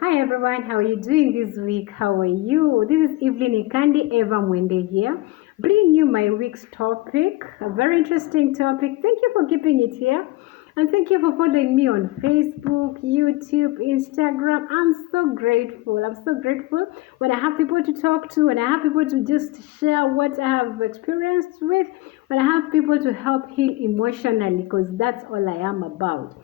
Hi everyone, how are you doing this week? How are you? This is Evelyn Ikandi, Evermwende here, bringing you my week's topic, a very interesting topic. Thank you for keeping it here, and thank you for following me on Facebook, YouTube, Instagram. I'm so grateful. I'm so grateful when I have people to talk to, when I have people to just share what I have experienced with, when I have people to help heal emotionally, because that's all I am about.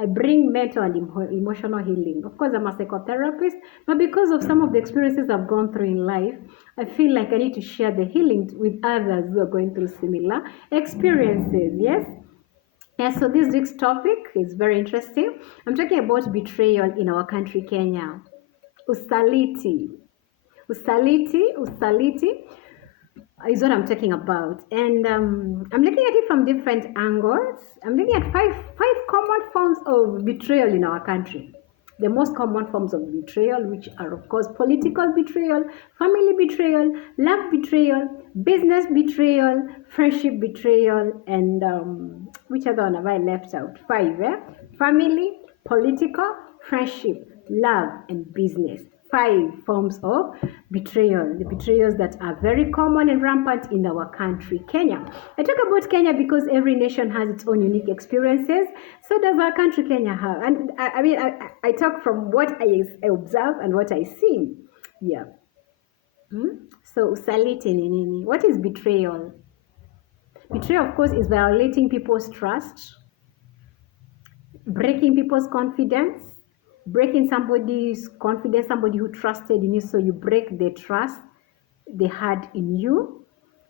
I bring mental and emotional healing. Of course, I'm a psychotherapist, but because of some of the experiences I've gone through in life, I feel like I need to share the healing with others who are going through similar experiences. Yes? Yes, so this week's topic is very interesting. I'm talking about betrayal in our country, Kenya. Usaliti. Usaliti is what I'm talking about, and I'm looking at it from different angles. I'm looking at five common forms of betrayal in our country. The most common forms of betrayal, which are of course political betrayal, family betrayal, love betrayal, business betrayal, friendship betrayal, and which other one have I left out? Five, eh? Family, political, friendship, love, and business. 5 forms of betrayal, the betrayals that are very common and rampant in our country, Kenya. I talk about Kenya because every nation has its own unique experiences. So does our country, Kenya, have. And I talk from what I observe and what I see. Yeah. So, usaliti ni nini? What is betrayal? Betrayal, of course, is violating people's trust, breaking people's confidence, breaking somebody's confidence, somebody who trusted in you, so you break the trust they had in you.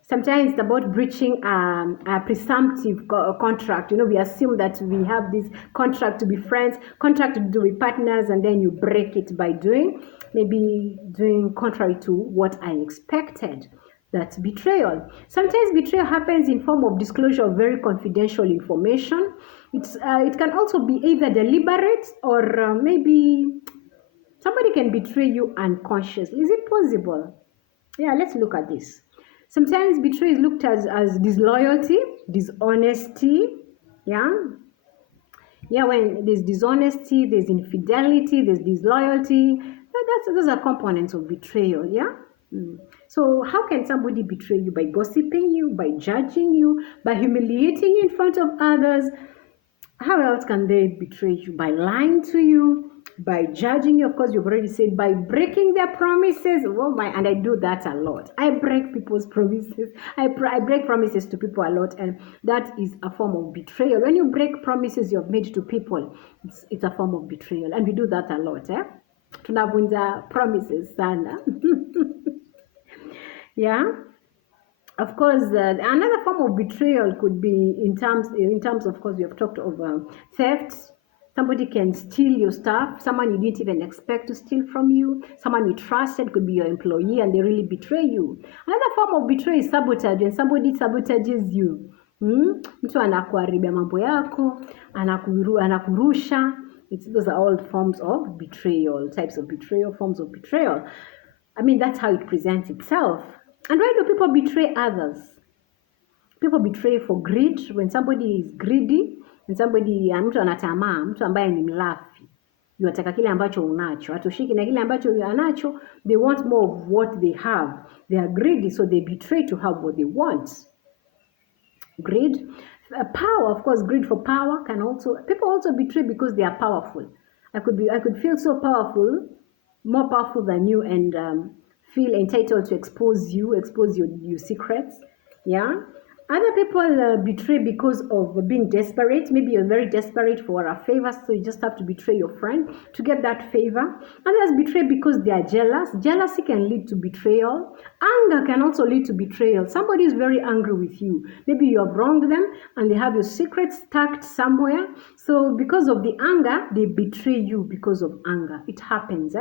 Sometimes it's about breaching a presumptive contract. You know, we assume that we have this contract to be friends, contract to do with partners, and then you break it by doing contrary to what I expected. That's betrayal. Sometimes betrayal happens in form of disclosure of very confidential information. It can also be either deliberate or maybe somebody can betray you unconsciously. Is it possible? Yeah, let's look at this. Sometimes betrayal is looked at as disloyalty, dishonesty. Yeah, when there's dishonesty, there's infidelity, there's disloyalty. Those are components of betrayal. Yeah. So how can somebody betray you? By gossiping you, by judging you, by humiliating you in front of others. How else can they betray you? By lying to you, by judging you. Of course, you've already said by breaking their promises. And I do that a lot. I break people's promises. I break promises to people a lot, and that is a form of betrayal. When you break promises you've made to people, it's a form of betrayal, and we do that a lot. Tunavunja promises sana. Yeah. Of course, another form of betrayal could be in terms. Of course, we have talked of theft. Somebody can steal your stuff. Someone you didn't even expect to steal from you. Someone you trusted, could be your employee, and they really betray you. Another form of betrayal is sabotage, when somebody sabotages you. Mtu anakuharibia mambo yako, anakurusha. Those are all forms of betrayal, types of betrayal, forms of betrayal. I mean, that's how it presents itself. And why do people betray others? People betray for greed. When somebody is greedy, when somebody, mtu anatamaa, mtu ambaye ni mlafi, yuataka kile ambacho unacho, hatoshiki na kile ambacho anacho, they want more of what they have. They are greedy, so they betray to have what they want. Greed. Power, of course, greed for power can also, people also betray because they are powerful. I could feel so powerful, more powerful than you, and feel entitled to expose your secrets. Yeah. Other people betray because of being desperate. Maybe you're very desperate for a favor, so you just have to betray your friend to get that favor. Others betray because they are jealous. Jealousy can lead to betrayal. Anger can also lead to betrayal. Somebody is very angry with you. Maybe you have wronged them and they have your secrets stacked somewhere. So because of the anger, they betray you because of anger. It happens,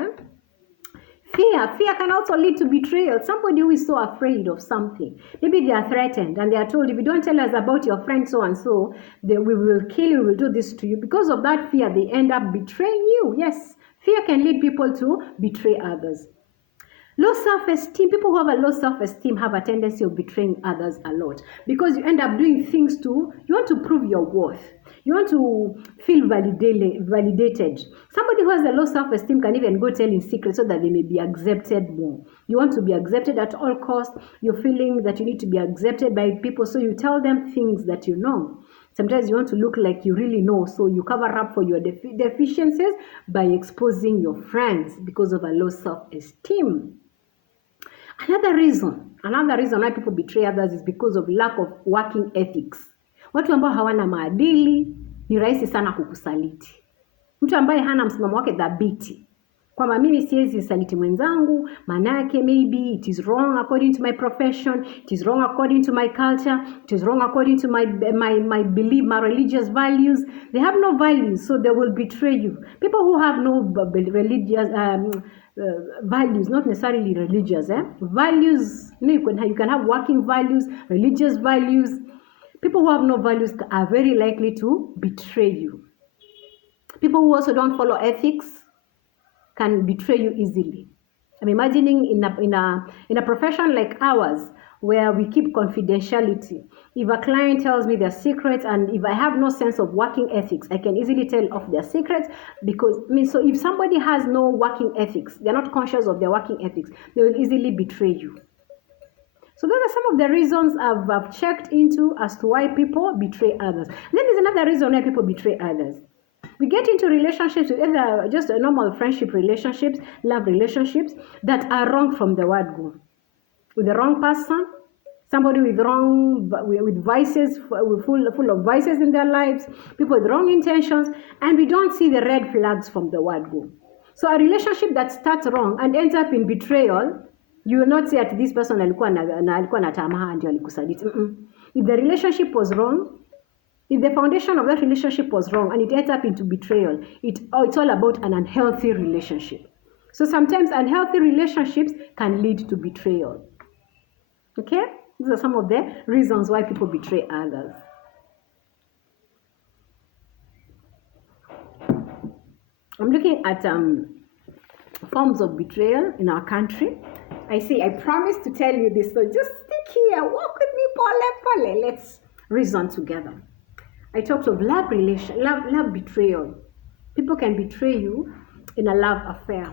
Fear can also lead to betrayal. Somebody who is so afraid of something. Maybe they are threatened and they are told, if you don't tell us about your friend so and so, we will kill you, we will do this to you. Because of that fear, they end up betraying you. Yes, fear can lead people to betray others. Low self-esteem. People who have a low self-esteem have a tendency of betraying others a lot because you end up doing things you want to prove your worth. You want to feel validated. Somebody who has a low self-esteem can even go tell in secret so that they may be accepted more. You want to be accepted at all costs. You're feeling that you need to be accepted by people, so you tell them things that you know. Sometimes you want to look like you really know, so you cover up for your deficiencies by exposing your friends because of a low self-esteem. Another reason why people betray others is because of lack of working ethics. Watu ambao hawana maadili ni rahisi sana kukusaliti. Mtu ambaye hana msimamo wake dhabiti, kwamba mimi siwezi saliti mwenzangu, manake maybe it is wrong according to my profession, it is wrong according to my culture, it is wrong according to my belief, my religious values. They have no values, so they will betray you. People who have no religious values, not necessarily religious, values. You can have working values, religious values. People who have no values are very likely to betray you. People who also don't follow ethics can betray you easily. I'm imagining in a profession like ours, where we keep confidentiality. If a client tells me their secrets, and if I have no sense of working ethics, I can easily tell off their secrets, because so if somebody has no working ethics, they're not conscious of their working ethics, they will easily betray you. So those are some of the reasons I've checked into as to why people betray others. And then there's another reason why people betray others. We get into relationships, either just a normal friendship relationships, love relationships, that are wrong from the word go. With the wrong person, somebody with vices, full of vices in their lives, people with wrong intentions, and we don't see the red flags from the word go. So a relationship that starts wrong and ends up in betrayal, you will not say that this person alikuwa na tamaa ndio alikusaliti. If the relationship was wrong, if the foundation of that relationship was wrong and it ends up into betrayal, it's all about an unhealthy relationship. So sometimes unhealthy relationships can lead to betrayal. Okay? These are some of the reasons why people betray others. I'm looking at forms of betrayal in our country. I promised to tell you this, so just stick here, walk with me, pole. Let's reason together. I talked of love betrayal. People can betray you in a love affair.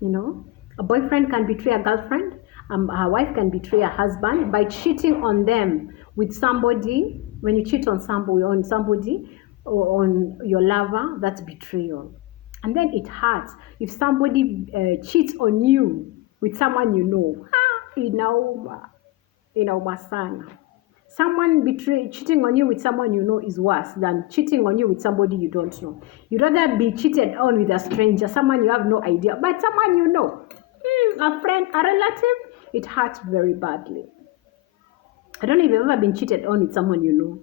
You know, a boyfriend can betray a girlfriend. A wife can betray a husband by cheating on them with somebody. When you cheat on somebody or on your lover, that's betrayal. And then it hurts if somebody cheats on you with someone you know. Masana. Someone cheating on you with someone you know is worse than cheating on you with somebody you don't know. You'd rather be cheated on with a stranger, someone you have no idea, but someone you know. A friend, a relative, it hurts very badly. I don't know if you've ever been cheated on with someone you know.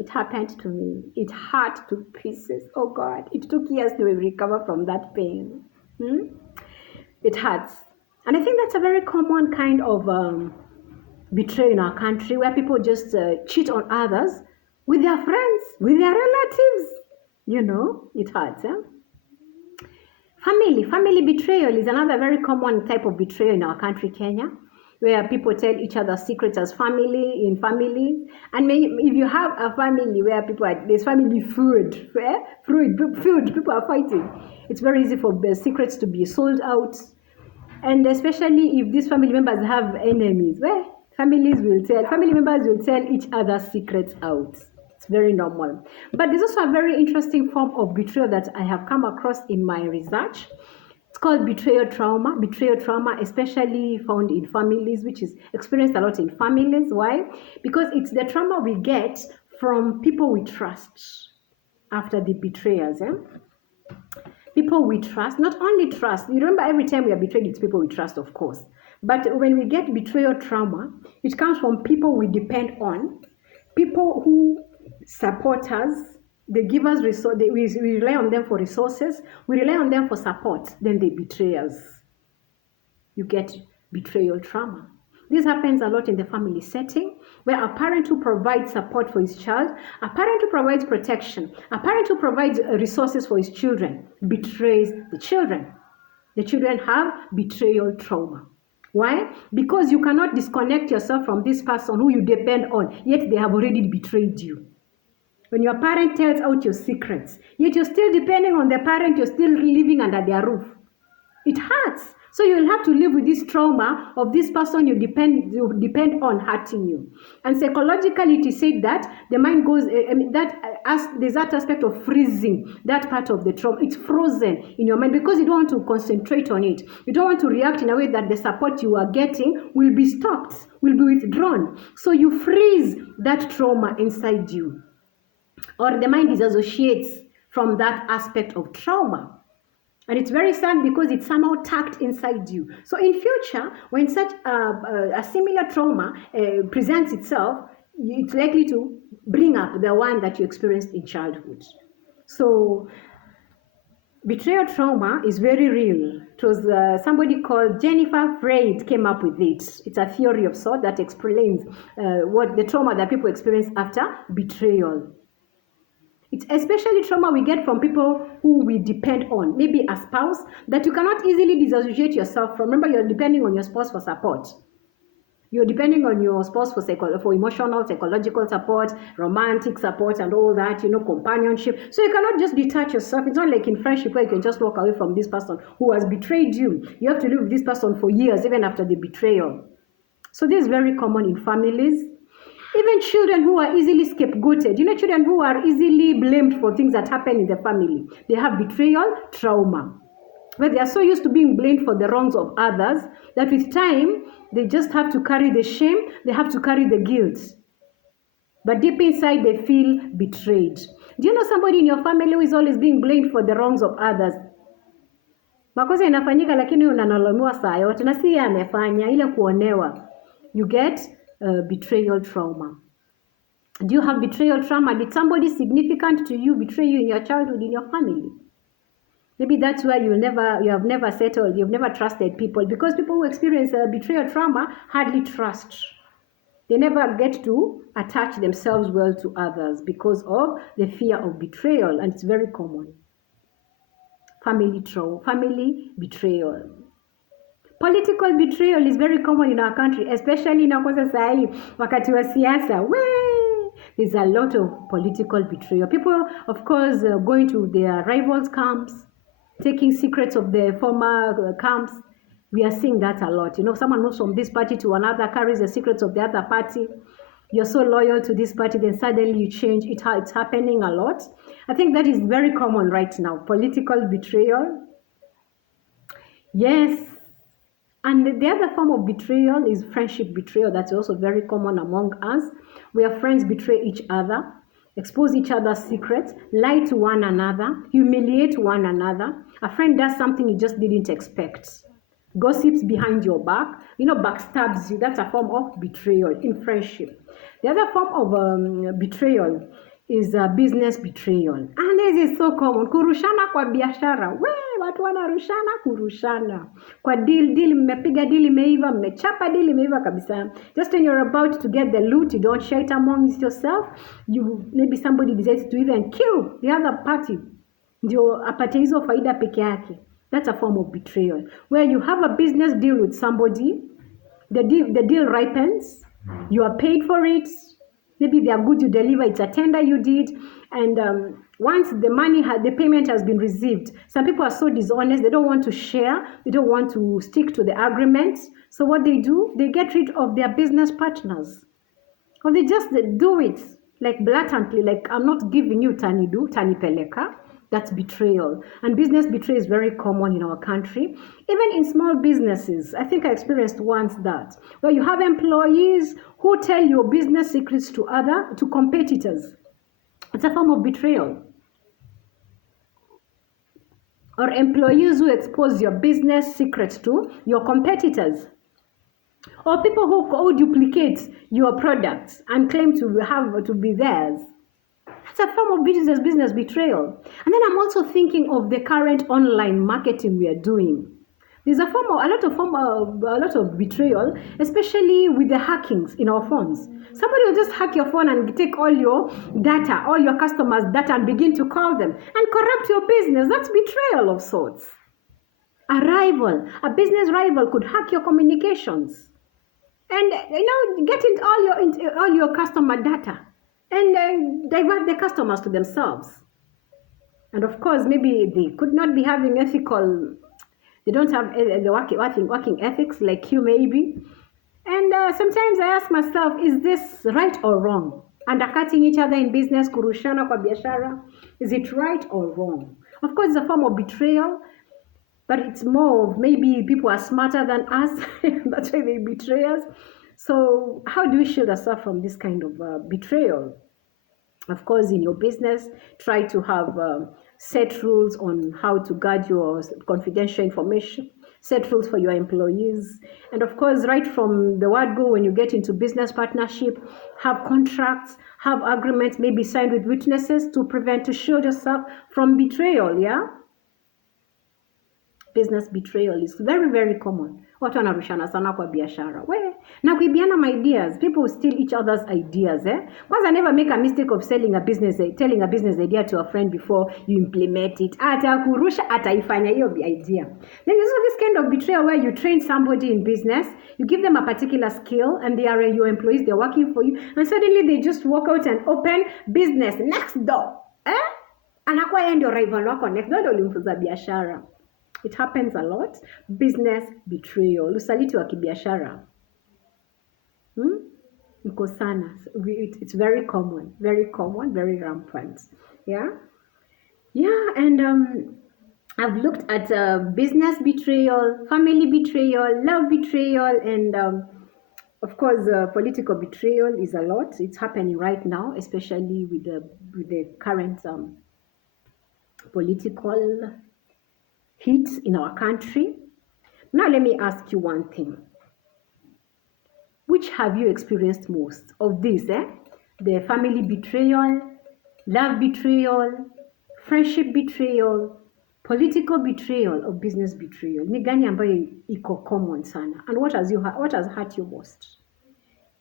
It happened to me. It hurt to pieces. Oh God, it took years to recover from that pain. It hurts. And I think that's a very common kind of betrayal in our country, where people just cheat on others with their friends, with their relatives. You know, it hurts. Family betrayal is another very common type of betrayal in our country, Kenya, where people tell each other secrets as family, in families. And if you have a family where there's family feud, people are fighting, it's very easy for the secrets to be sold out. And especially if these family members have enemies, family members will tell each other secrets out. It's very normal. But there's also a very interesting form of betrayal that I have come across in my research. It's called betrayal trauma. Betrayal trauma, especially found in families, which is experienced a lot in families. Why? Because it's the trauma we get from people we trust after the betrayals. People we trust, not only trust. You remember, every time we are betrayed, it's people we trust, of course. But when we get betrayal trauma, it comes from people we depend on, people who support us. They give us resources. We rely on them for resources. We rely on them for support. Then they betray us. You get betrayal trauma. This happens a lot in the family setting, where a parent who provides support for his child, a parent who provides protection, a parent who provides resources for his children, betrays the children. The children have betrayal trauma. Why? Because you cannot disconnect yourself from this person who you depend on, yet they have already betrayed you. When your parent tells out your secrets, yet you're still depending on the parent, you're still living under their roof. It hurts. So you will have to live with this trauma of this person you depend on hurting you. And psychologically, it is said that the mind goes, there's that aspect of freezing that part of the trauma. It's frozen in your mind because you don't want to concentrate on it. You don't want to react in a way that the support you are getting will be stopped, will be withdrawn. So you freeze that trauma inside you. Or the mind disassociates from that aspect of trauma. And it's very sad because it's somehow tucked inside you. So in future, when such a similar trauma presents itself, it's likely to bring up the one that you experienced in childhood. So betrayal trauma is very real. It was somebody called Jennifer Freyd came up with it. It's a theory of sort that explains what the trauma that people experience after betrayal. It's especially trauma we get from people who we depend on, maybe a spouse that you cannot easily disassociate yourself from. Remember, you're depending on your spouse for support. You're depending on your spouse for emotional, psychological support, romantic support, and all that, companionship. So you cannot just detach yourself. It's not like in friendship where you can just walk away from this person who has betrayed you. You have to live with this person for years, even after the betrayal. So this is very common in families. Even children who are easily scapegoated, children who are easily blamed for things that happen in the family, they have betrayal trauma, where they are so used to being blamed for the wrongs of others that with time, they just have to carry the shame, they have to carry the guilt. But deep inside, they feel betrayed. Do you know somebody in your family who is always being blamed for the wrongs of others? Makosa inafanyika lakini unanalaumiwa saa yote na si amefanya ile kuonewa. You get betrayal trauma. Do you have betrayal trauma? Did somebody significant to you betray you in your childhood, in your family? Maybe that's why you have never settled, you've never trusted people, because people who experience betrayal trauma hardly trust. They never get to attach themselves well to others because of the fear of betrayal, and it's very common. Family betrayal. Political betrayal is very common in our country, especially in our sahi wakati wa siasa. There's a lot of political betrayal. People, of course, going to their rivals' camps, taking secrets of their former camps. We are seeing that a lot. Someone moves from this party to another, carries the secrets of the other party. You're so loyal to this party, then suddenly you change. It's happening a lot. I think that is very common right now. Political betrayal. Yes. And the other form of betrayal is friendship betrayal. That's also very common among us, where friends betray each other, expose each other's secrets, lie to one another, humiliate one another. A friend does something you just didn't expect. Gossips behind your back, backstabs you. That's a form of betrayal in friendship. The other form of betrayal is business betrayal. And this is so common. Kurushana kwa biashara. Watu wanarushana kurushana. Kwa deal mmepiga deal imeiva, mmechapa deal imeiva kabisa. Just when you're about to get the loot, you don't share it amongst yourself. Maybe somebody decides to even kill the other party. Ndio apate hizo faida peke yake. That's a form of betrayal. Where you have a business deal with somebody, the deal ripens, you are paid for it. Maybe they are good you deliver, it's a tender you did, and once the payment has been received, some people are so dishonest, they don't want to share, they don't want to stick to the agreement. So what they do, they get rid of their business partners. Or they just do it, like blatantly, like I'm not giving you tanidu, tanipeleka. That's betrayal. And business betrayal is very common in our country. Even in small businesses, I think I experienced once that, where you have employees who tell your business secrets to competitors. It's a form of betrayal. Or employees who expose your business secrets to your competitors. Or people who duplicate your products and claim to be theirs. That's a form of business betrayal. And then I'm also thinking of the current online marketing we are doing. There's a lot of betrayal, especially with the hackings in our phones. Somebody will just hack your phone and take all your data, all your customers' data, and begin to call them and corrupt your business. That's betrayal of sorts. A business rival could hack your communications and get into all your customer data. and divert the customers to themselves. And of course, maybe they could not be having ethical, they don't have the working ethics like you maybe. And sometimes I ask myself, is this right or wrong? Undercutting each other in business, kurushana kwa biashara, is it right or wrong? Of course, it's a form of betrayal, but it's more of maybe people are smarter than us, that's why they betray us. So how do we shield ourselves from this kind of betrayal? Of course, in your business, try to have set rules on how to guard your confidential information, set rules for your employees. And of course, right from the word go, when you get into business partnership, have contracts, have agreements, maybe signed with witnesses to shield yourself from betrayal, yeah? Business betrayal is very, very common. Watu wanarushana sana kwa biashara. Na kuibiana my ideas. People steal each other's ideas. Once I never make a mistake of telling a business idea to a friend before you implement it. Atakurusha, ataifanya hiyo idea. Then there's this kind of betrayal where you train somebody in business, you give them a particular skill, and they are your employees, they're working for you, and suddenly they just walk out and open business next door. Anakuwa yeye ndio rival wako next door, ndio ulimfunza biashara. It happens a lot. Business betrayal. Usaliti wa kibiashara. Iko sana. It's very common, very rampant. Yeah? Yeah, and I've looked at business betrayal, family betrayal, love betrayal, and of course, political betrayal is a lot. It's happening right now, especially with the current political heat in our country. Now let me ask you one thing. Which have you experienced most of this? The family betrayal, love betrayal, friendship betrayal, political betrayal, or business betrayal? Ni gani ambayo iko common sana? And what has hurt you most?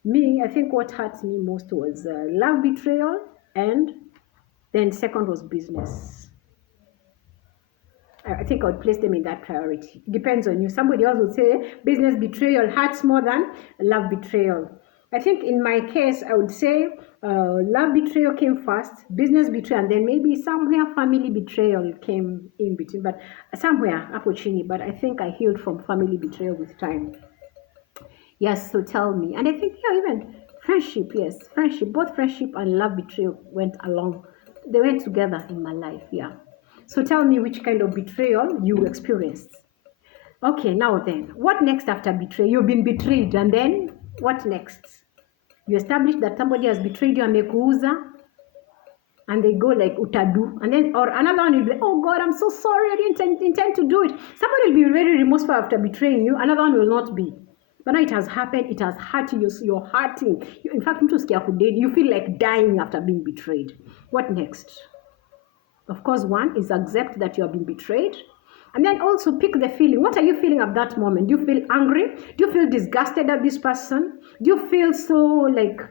Me, I think what hurt me most was love betrayal, and then second was business. I think I would place them in that priority. Depends on you. Somebody else would say business betrayal hurts more than love betrayal. I think in my case, I would say love betrayal came first, business betrayal, and then maybe somewhere family betrayal came in between, but somewhere hapo chini. But I think I healed from family betrayal with time. Yes, so tell me. And I think, yeah, even friendship, yes, friendship, both friendship and love betrayal went along. They went together in my life, yeah. So tell me which kind of betrayal you experienced. Okay, now then, what next after betrayal? You've been betrayed, and then what next? You establish that somebody has betrayed you, amekuuza, and they go like utadu, and then or another one will be, oh God, I'm so sorry, I didn't intend to do it. Somebody will be very remorseful after betraying you, another one will not be. But now it has happened, it has hurt you, you're hurting. In fact, you feel like dying after being betrayed. What next? Of course, one is accept that you have been betrayed. And then also pick the feeling. What are you feeling at that moment? Do you feel angry? Do you feel disgusted at this person? Do you feel so like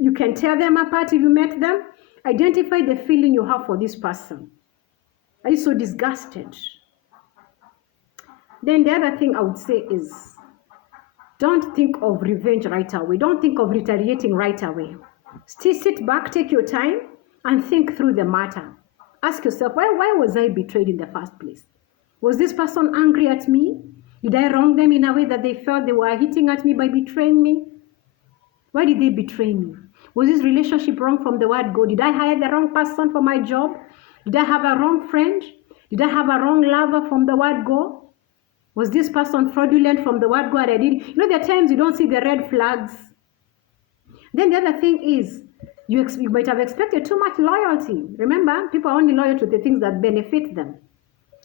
you can tear them apart if you met them? Identify the feeling you have for this person. Are you so disgusted? Then the other thing I would say is don't think of revenge right away. Don't think of retaliating right away. Still sit back, take your time, and think through the matter. Ask yourself, why was I betrayed in the first place? Was this person angry at me? Did I wrong them in a way that they felt they were hitting at me by betraying me? Why did they betray me? Was this relationship wrong from the word go? Did I hire the wrong person for my job? Did I have a wrong friend? Did I have a wrong lover from the word go? Was this person fraudulent from the word go? And I did. You know, there are times you don't see the red flags. Then the other thing is, you might have expected too much loyalty. Remember, people are only loyal to the things that benefit them.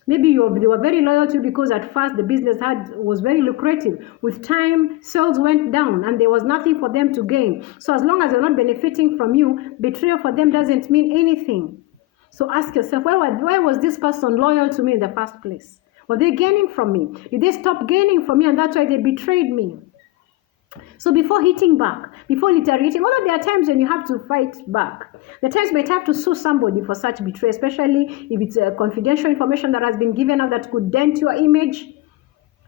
Maybe they were very loyal to you because at first the business was very lucrative. With time, sales went down and there was nothing for them to gain. So as long as they're not benefiting from you, betrayal for them doesn't mean anything. So ask yourself, why was this person loyal to me in the first place? Were they gaining from me? Did they stop gaining from me and that's why they betrayed me? So before hitting back, before retaliating, although there are times when you have to fight back, the times you might have to sue somebody for such betrayal, especially if it's confidential information that has been given out that could dent your image,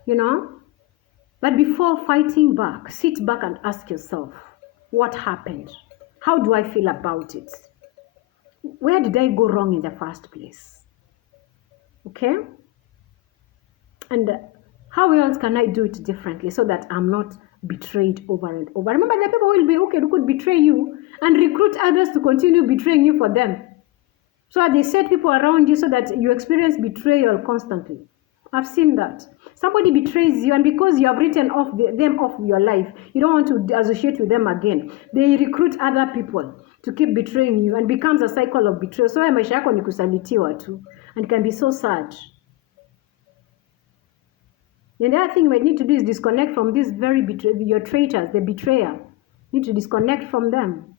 you know. But before fighting back, sit back and ask yourself, what happened? How do I feel about it? Where did I go wrong in the first place? Okay? And how else can I do it differently so that I'm not betrayed over and over? Remember, the people who could betray you and recruit others to continue betraying you for them. So they set people around you so that you experience betrayal constantly. I've seen that. Somebody betrays you, and because you have written off them off your life, you don't want to associate with them again. They recruit other people to keep betraying you, and becomes a cycle of betrayal. So maisha yako ni kusalitiwa tu, and it can be so sad. And the other thing we need to do is disconnect from these your traitors, the betrayer. You need to disconnect from them.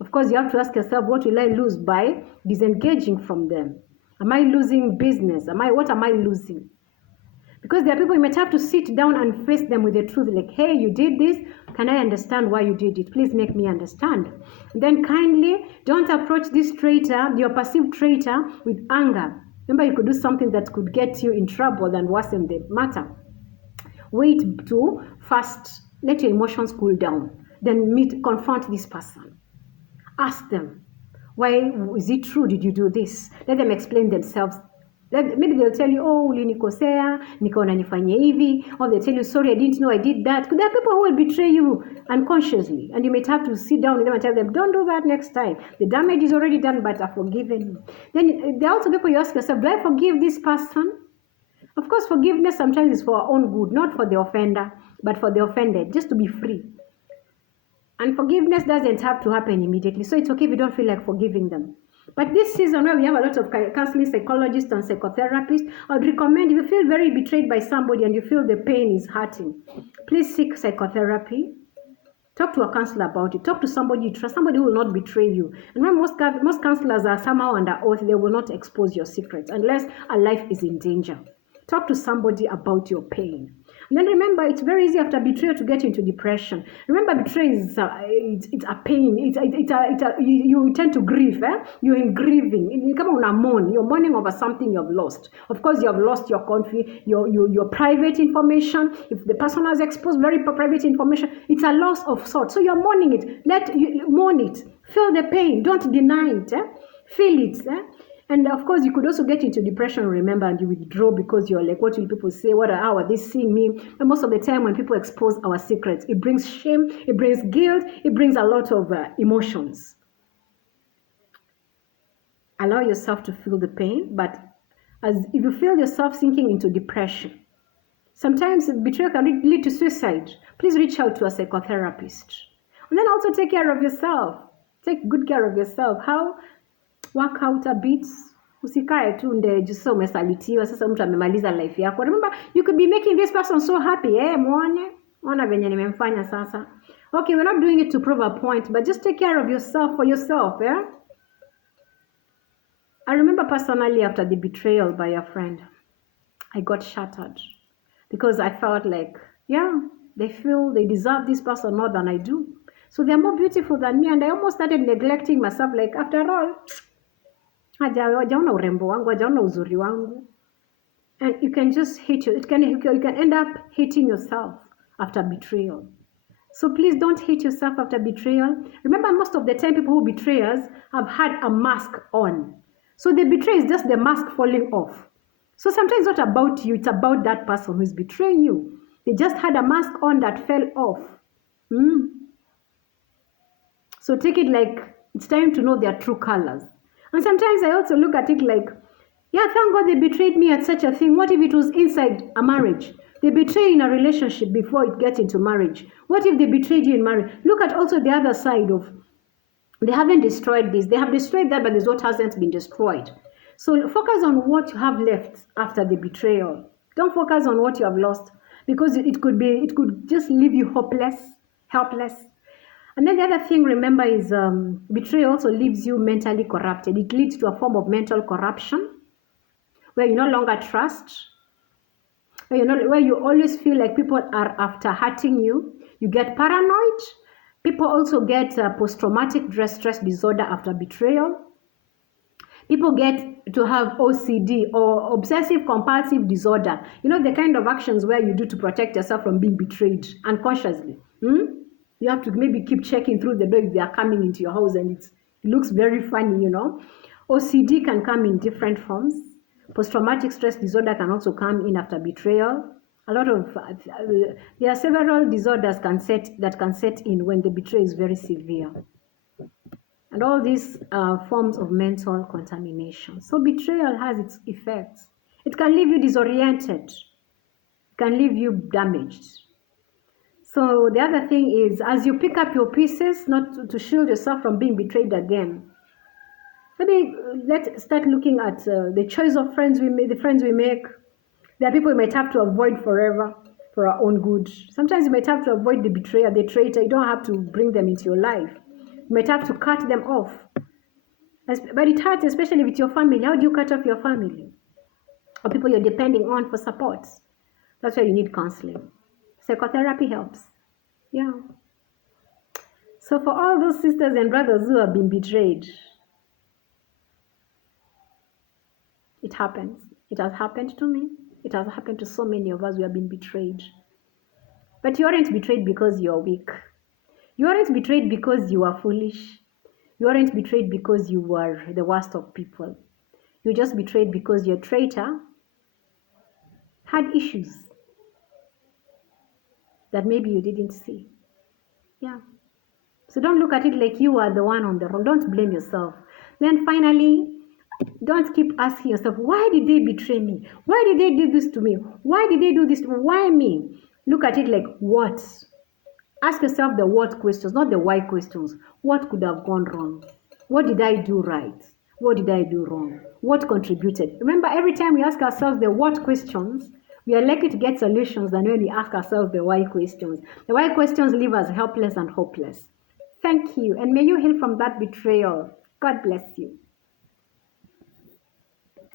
Of course, you have to ask yourself, what will I lose by disengaging from them? Am I losing business? What am I losing? Because there are people you might have to sit down and face them with the truth, like, hey, you did this. Can I understand why you did it? Please make me understand. And then kindly don't approach this traitor, your perceived traitor, with anger. Remember, you could do something that could get you in trouble and worsen the matter. Wait to first let your emotions cool down. Then confront this person. Ask them, why is it true? Did you do this? Let them explain themselves. Maybe they'll tell you, oh, ulinikosea, nikaona nifanye hivi. Or they'll tell you, sorry, I didn't know I did that. There are people who will betray you unconsciously. And you might have to sit down with them and tell them, don't do that next time. The damage is already done, but I've forgiven you. Then there are also people you ask yourself, do I forgive this person? Of course, forgiveness sometimes is for our own good, not for the offender, but for the offended, just to be free. And forgiveness doesn't have to happen immediately. So it's okay if you don't feel like forgiving them. But this season where we have a lot of counseling psychologists and psychotherapists, I would recommend if you feel very betrayed by somebody and you feel the pain is hurting, please seek psychotherapy. Talk to a counselor about it. Talk to somebody you trust, somebody who will not betray you. And when most counselors are somehow under oath, they will not expose your secrets unless a life is in danger. Talk to somebody about your pain. And then remember, it's very easy after betrayal to get into depression. Remember, betrayal is it's a pain. You tend to grieve. You're in grieving. You come on a mourn. You're mourning over something you've lost. Of course, you have lost your country, your private information. If the person has exposed very private information, it's a loss of sorts. So you're mourning it. Mourn it. Feel the pain. Don't deny it. Feel it. And of course, you could also get into depression, remember, and you withdraw because you're like, what will people say? How are they seeing me? And most of the time when people expose our secrets, it brings shame, it brings guilt, it brings a lot of emotions. Allow yourself to feel the pain, but if you feel yourself sinking into depression, sometimes betrayal can lead to suicide. Please reach out to a psychotherapist. And then also take care of yourself. Take good care of yourself. How? Work out a bit. Usikae tu nde jisa umesalitiwa sasa mtu amemaliza life yako. Remember, you could be making this person so happy. Muone venye nimemfanya sasa. Okay, we're not doing it to prove a point, but just take care of yourself for yourself. I remember personally after the betrayal by a friend, I got shattered because I felt like, they feel they deserve this person more than I do. So they're more beautiful than me, and I almost started neglecting myself. Like, after all, hajaona urembo wangu, hajaona uzuri wangu. And you can just hate you. You can end up hating yourself after betrayal. So please don't hate yourself after betrayal. Remember, most of the time people who betray us have had a mask on. So the betrayal is just the mask falling off. So sometimes it's not about you, it's about that person who is betraying you. They just had a mask on that fell off. So take it like it's time to know their true colors. And sometimes I also look at it like, thank God they betrayed me at such a thing. What if it was inside a marriage? They betray in a relationship before it gets into marriage. What if they betrayed you in marriage? Look at also the other side of, they haven't destroyed this. They have destroyed that, but there's what hasn't been destroyed. So focus on what you have left after the betrayal. Don't focus on what you have lost, because it could just leave you hopeless, helpless. And then the other thing, remember, is betrayal also leaves you mentally corrupted. It leads to a form of mental corruption, where you no longer trust, where you always feel like people are after hurting you. You get paranoid. People also get post-traumatic stress disorder after betrayal. People get to have OCD, or obsessive compulsive disorder. The kind of actions where you do to protect yourself from being betrayed unconsciously. You have to maybe keep checking through the door if they are coming into your house, and it looks very funny, you know. OCD can come in different forms. Post-traumatic stress disorder can also come in after betrayal. A lot of there are several disorders that can set in when the betrayal is very severe, and all these forms of mental contamination. So betrayal has its effects. It can leave you disoriented. It can leave you damaged. So the other thing is, as you pick up your pieces, not to shield yourself from being betrayed again. Maybe let's start looking at the choice of friends we make, the friends we make. There are people you might have to avoid forever for our own good. Sometimes you might have to avoid the betrayer, the traitor. You don't have to bring them into your life. You might have to cut them off. But it hurts, especially with your family. How do you cut off your family? Or people you're depending on for support? That's why you need counseling. Psychotherapy helps. Yeah. So for all those sisters and brothers who have been betrayed, it happens. It has happened to me. It has happened to so many of us who have been betrayed. But you aren't betrayed because you're weak. You aren't betrayed because you are foolish. You aren't betrayed because you were the worst of people. You're just betrayed because your traitor had issues that maybe you didn't see. Yeah. So don't look at it like you are the one on the wrong. Don't blame yourself. Then finally, don't keep asking yourself, why did they betray me? Why did they do this to me? Why did they do this to me? Why me? Look at it like what? Ask yourself the what questions, not the why questions. What could have gone wrong? What did I do right? What did I do wrong? What contributed? Remember, every time we ask ourselves the what questions, we are likely to get solutions than when we ask ourselves the why questions. The why questions leave us helpless and hopeless. Thank you, and may you heal from that betrayal. God bless you.